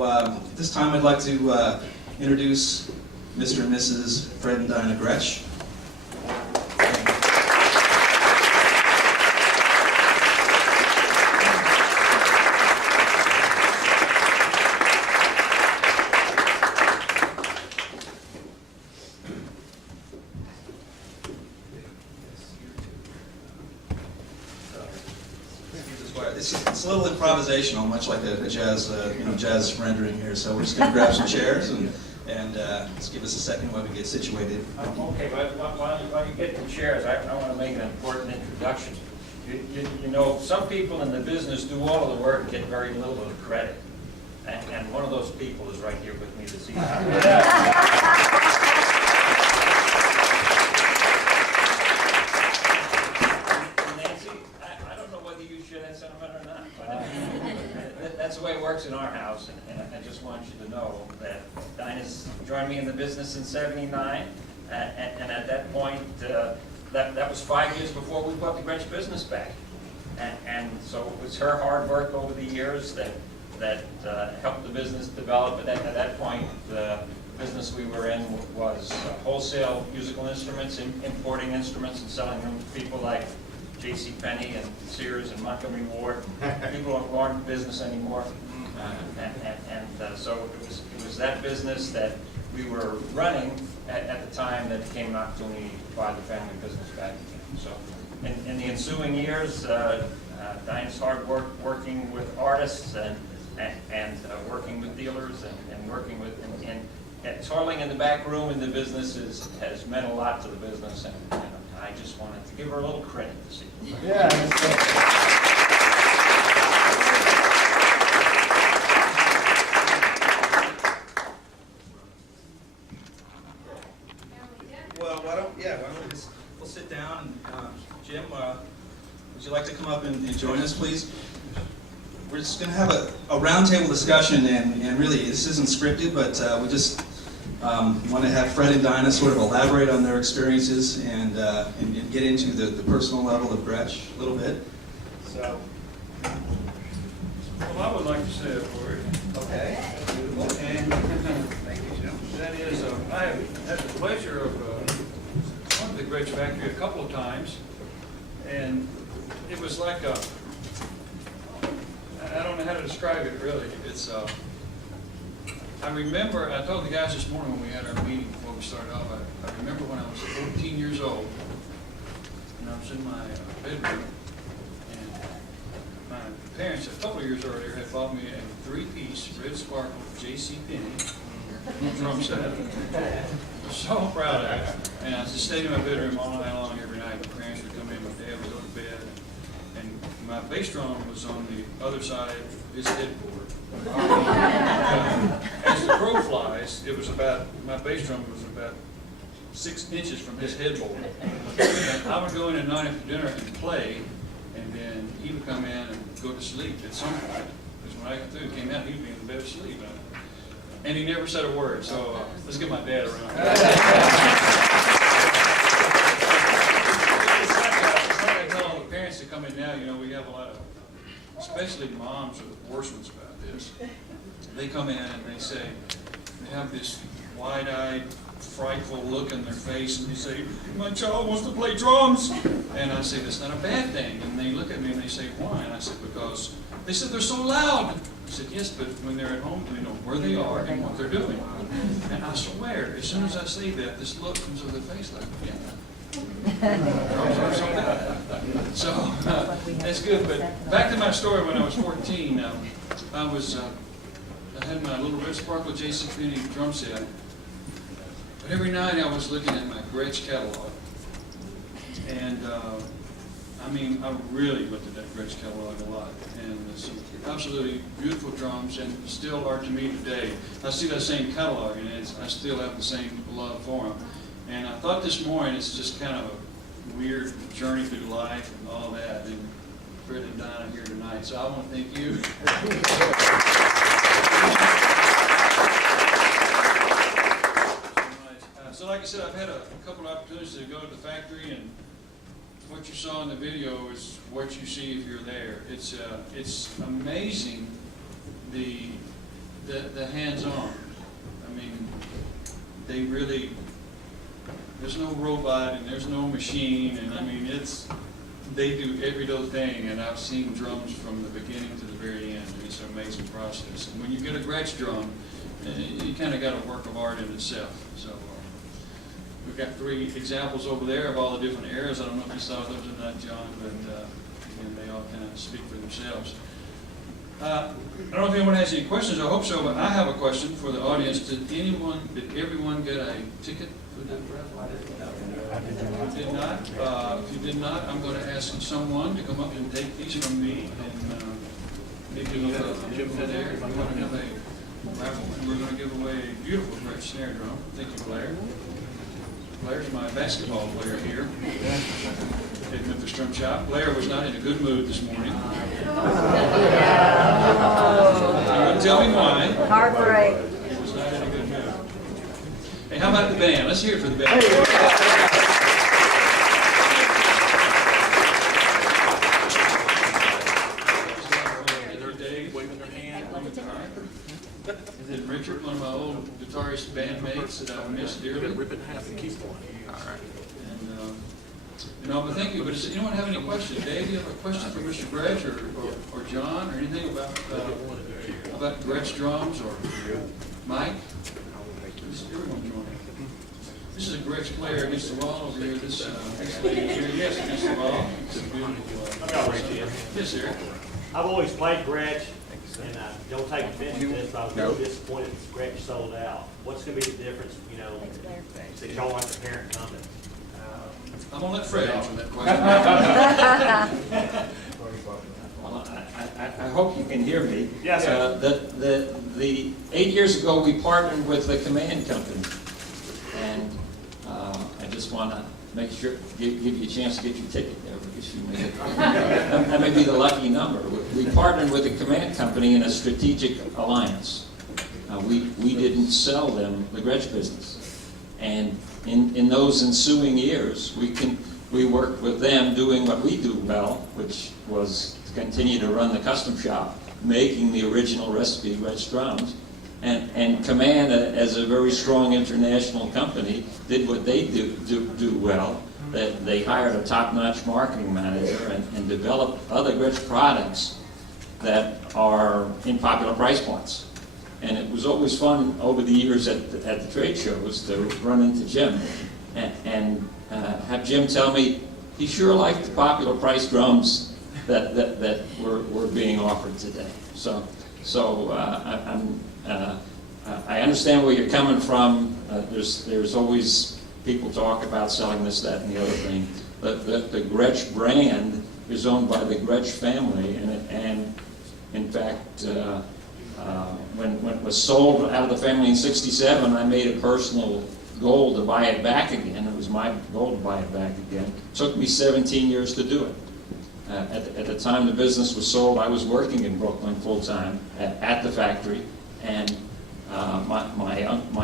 So at this time I'd like to introduce Mr. and Mrs. Fred and Dinah Gretsch. It's a little improvisational, much like a jazz, jazz rendering here. So we're just going to grab some chairs and just give us a second while we get situated. Okay, while you get the chairs, I want to make an important introduction. You know, some people in the business do all of the work and get very little of the credit. And one of those people is right here with me this evening. That's the way it works in our house, and I just want you to know that Dinah's joined me in the business in ¡79, and at that point, that was 5 years before we bought the Gretsch business back. And so it was her hard work over the years that helped the business develop. At that point, the business we were in was wholesale musical instruments, importing instruments and selling them to people like J.C. Penney and Sears and Montgomery Ward. People aren't in business anymore, so it was that business that we were running at the time that it came an opportunity to buy the family business back again. So, in the ensuing years, Dinah's hard work working with artists and working with dealers and working with and toiling in the back room in the business has meant a lot to the business, and I just wanted to give her a little credit this evening. Yeah. Well, why don't we just, we'll sit down and Jim, would you like to come up and join us, please? We're just going to have a roundtable discussion, and really this isn't scripted, but we just want to have Fred and Dinah sort of elaborate on their experiences and get into the personal level of Gretsch a little bit. So, well, I would like to say a word. Okay. And thank you, Jim. That is, I have had the pleasure of going to the Gretsch factory a couple of times, and it was like a, I don't know how to describe it really. It's I remember, I told the guys this morning when we had our meeting before we started off, I remember when I was 14 years old, and I was in my bedroom, and my parents, a couple of years earlier, had bought me a 3-piece red sparkle J.C. Penney drum set. I was so proud of it. And I just stayed in my bedroom all night long every night. My parents would come in, my dad would go to bed, and my bass drum was on the other side of his headboard. As the crow flies, it was about, my bass drum was about 6 inches from his headboard. And I would go in at night after dinner and play, and then he would come in and go to sleep at some point. Because when I got through, came out, he'd be in the bed asleep. And he never said a word, so let's get my dad around. It's like I tell all the parents that come in now, you know, we have a lot of, especially moms are the worst ones about this. They come in and they say, they have this wide-eyed, frightful look in their face, and they say, my child wants to play drums. And I say, that's not a bad thing. And they look at me and they say, why? And I said, because they said they're so loud. I said, yes, but when they're at home, they know where they are and what they're doing. And I swear, as soon as I say that, this look comes over their face like, yeah. So that's good. But back to my story. When I was 14, I had my little red sparkle J.C. Penney drum set. But every night I was looking at my Gretsch catalog, and I mean, I really looked at that Gretsch catalog a lot, and some absolutely beautiful drums, and still are to me today. I see that same catalog, and I still have the same love for them. And I thought this morning it's just kind of a weird journey through life and all that, and Fred and Dinah here tonight, so I want to thank you. So like I said, I've had a couple of opportunities to go to the factory, and what you saw in the video is what you see if you're there. It's amazing the the hands-on. I mean, they really, there's no robot and there's no machine, and I mean, they do every little thing, and I've seen drums from the beginning to the very end, and it's an amazing process. And when you get a Gretsch drum, you kind of got a work of art in itself. So we've got 3 examples over there of all the different eras. I don't know if you saw those or not, John, but again, they all kind of speak for themselves. I don't know if anyone has any questions. I hope so, but I have a question for the audience. Did everyone get a ticket for that raffle? Did not? If you did not, I'm going to ask someone to come up and take these from me and maybe Jim there. If you want to have a raffle, and we're going to give away a beautiful Gretsch snare drum. Thank you, Blair. Blair's my basketball player here at Memphis Drum Shop. Blair was not in a good mood this morning. Tell me why. Heartbreak. He was not in a good mood. Hey, how about the band? Let's hear it for the band. Dave waving their hand. And then Richard, one of my old guitarist bandmates that I miss dearly. Rip it in half and keep one. All right. And but thank you. But does anyone have any questions? Dave, do you have a question for Mr. Gretsch or John or anything about Gretsch drums or Mike? Everyone joining. This is a Gretsch player against the wall over here. This lady here, yes, against the wall. It's a beautiful. Yes, sir. I've always played Gretsch, and don't take offense to this, but I was really disappointed that Gretsch sold out. What's going to be the difference, that y'all like the parent company? I'm going to let Fred answer that question. Well, I hope you can hear me. Yes, sir. The 8 years ago, we partnered with the Command Company, and I just want to make sure, give you a chance to get your ticket there, because you may that may be the lucky number. We partnered with the Command Company in a strategic alliance. We didn't sell them the Gretsch business, and in those ensuing years, we worked with them doing what we do well, which was to continue to run the custom shop, making the original recipe Gretsch drums, and Command, as a very strong international company, did what they do well. That they hired a top-notch marketing manager and developed other Gretsch products that are in popular price points. And it was always fun over the years at the trade shows to run into Jim and have Jim tell me he sure liked the popular price drums that were being offered today. So I understand where you're coming from. There's always people talk about selling this, that, and the other thing. The Gretsch brand is owned by the Gretsch family, and in fact, when it was sold out of the family in '67, I made a personal goal to buy it back again. It was my goal to buy it back again. It took me 17 years to do it. At the time the business was sold, I was working in Brooklyn full-time at the factory, and my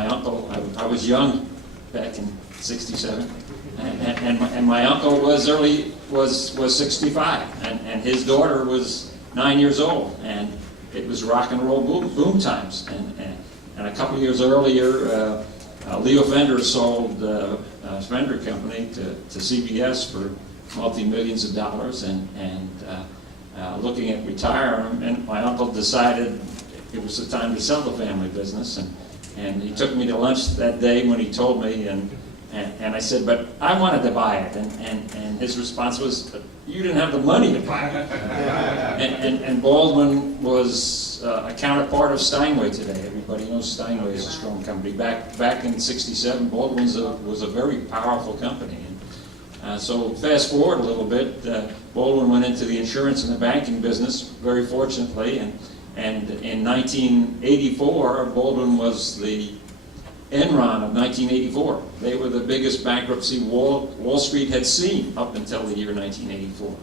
uncle, I was young back in '67, and my uncle was 65, and his daughter was 9 years old, and it was rock and roll boom times. And a couple years earlier, Leo Fender sold Fender Company to CBS for multi-millions of dollars, and looking at retirement, my uncle decided it was the time to sell the family business, and he took me to lunch that day when he told me, and I said, but I wanted to buy it, and his response was, you didn't have the money to buy it. And Baldwin was a counterpart of Steinway today. Everybody knows Steinway is a strong company. Back in '67, Baldwin was a very powerful company. So fast forward a little bit, Baldwin went into the insurance and the banking business, very fortunately, and in 1984, Baldwin was the Enron of 1984. They were the biggest bankruptcy Wall Street had seen up until the year 1984.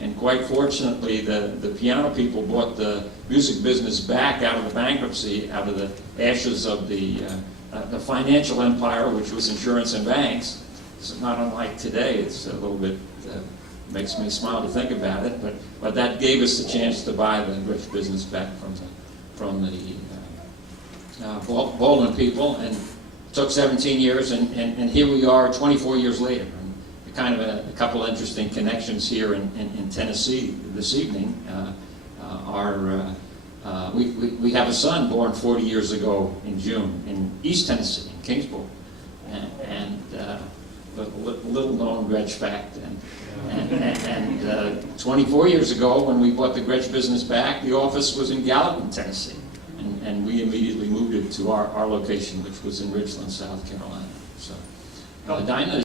And quite fortunately, the piano people bought the music business back out of the bankruptcy, out of the ashes of the financial empire, which was insurance and banks. It's not unlike today. It's a little bit, makes me smile to think about it, but that gave us the chance to buy the Gretsch business back from the Baldwin people, and took 17 years, and here we are 24 years later. And kind of a couple interesting connections here in Tennessee this evening. We have a son born 40 years ago in June in East Tennessee, in Kingsport, and little known Gretsch fact. And 24 years ago, when we bought the Gretsch business back, the office was in Gallatin, Tennessee, and we immediately moved it to our location, which was in Richland, South Carolina. So, Dinah